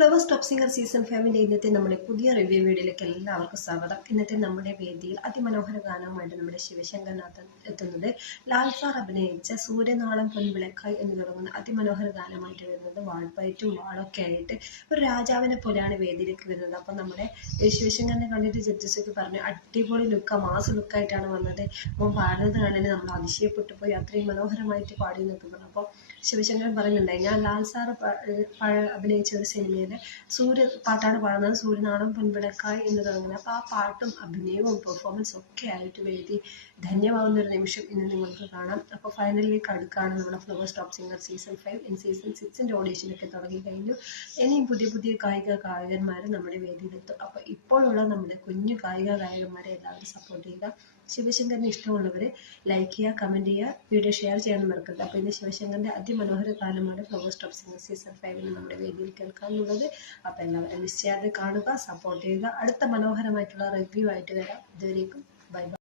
Flowers top singer season ഫൈവിന്റെ ഇന്നത്തെ നമ്മുടെ പുതിയ റിവ്യൂ വീഡിയോയിലേക്ക് എല്ലാവർക്കും സ്വാഗതം. ഇന്നത്തെ നമ്മുടെ വേദിയിൽ അതിമനോഹര ഗാനവുമായിട്ട് നമ്മുടെ ശിവശങ്കരനാഥൻ എത്തുന്നത് ലാൽ സാർ അഭിനയിച്ച സൂര്യനാളം പൊൻവിളക്കായി എന്ന് തുടങ്ങുന്ന അതിമനോഹര ഗാനമായിട്ട് വരുന്നത് വാൾപ്പയറ്റും വാളൊക്കെ ആയിട്ട് ഒരു രാജാവിനെ പോലെയാണ് വേദിയിലേക്ക് വരുന്നത്. അപ്പം നമ്മുടെ ശിവശങ്കരനെ കണ്ടിട്ട് ജഡ്ജസൊക്കെ പറഞ്ഞു അടിപൊളി ലുക്ക് മാസ് ലുക്കായിട്ടാണ് വന്നത്. അപ്പം പാടുന്നത് കണ്ടിട്ട് നമ്മൾ അതിശയപ്പെട്ടു പോയി അത്രയും മനോഹരമായിട്ട് പാടി നിൽക്കുന്നു അപ്പോൾ ശിവശങ്കരൻ പറയുന്നുണ്ടായി ഞാൻ ലാൽ സാർ അഭിനയിച്ച ഒരു സിനിമയിൽ സൂര്യ പാട്ടാണ് പാടുന്നത്. സൂര്യനാളം പൊൻപിടക്കായി എന്ന് തുടങ്ങുന്നത് അപ്പോൾ ആ പാട്ടും അഭിനയവും പെർഫോമൻസും ഒക്കെ ആയിട്ട് വേദി ധന്യമാവുന്ന ഒരു നിമിഷം ഇന്ന് നിങ്ങൾക്ക് കാണാം. അപ്പോൾ ഫൈനലിലേക്ക് അടുക്കാണ് നമ്മുടെ Flowers Top Singer season five in season സിക്സിന്റെ ഓഡീഷനൊക്കെ തുടങ്ങി കഴിഞ്ഞു. ഇനിയും പുതിയ പുതിയ കായിക ഗായകന്മാർ നമ്മുടെ വേദിയിലെത്തും. അപ്പോൾ ഇപ്പോഴുള്ള നമ്മുടെ കുഞ്ഞു കായിക ഗായകന്മാരെ എല്ലാവരും സപ്പോർട്ട് ചെയ്യുക. ശിവശങ്കറിന് ഇഷ്ടമുള്ളവർ ലൈക്ക് ചെയ്യുക കമന്റ് ചെയ്യുക വീഡിയോ ഷെയർ ചെയ്യാൻ മറക്കരുത്. അപ്പോൾ ഇന്ന് ശിവശങ്കറിന്റെ അതിമനോഹര കാലമാണ് ഫ്ലവർ സ്റ്റോപ്പ് സിംഗർ സീസൺ ഫൈവിന് നമ്മുടെ വേദിയിൽ കേൾക്കാനുള്ളത്. അപ്പോൾ എല്ലാവരും മിസ് ചെയ്യാതെ കാണുക സപ്പോർട്ട് ചെയ്യുക. അടുത്ത മനോഹരമായിട്ടുള്ള റിവ്യൂ ആയിട്ട് വരാം. ഇതുവരേക്കും ബൈ ബൈ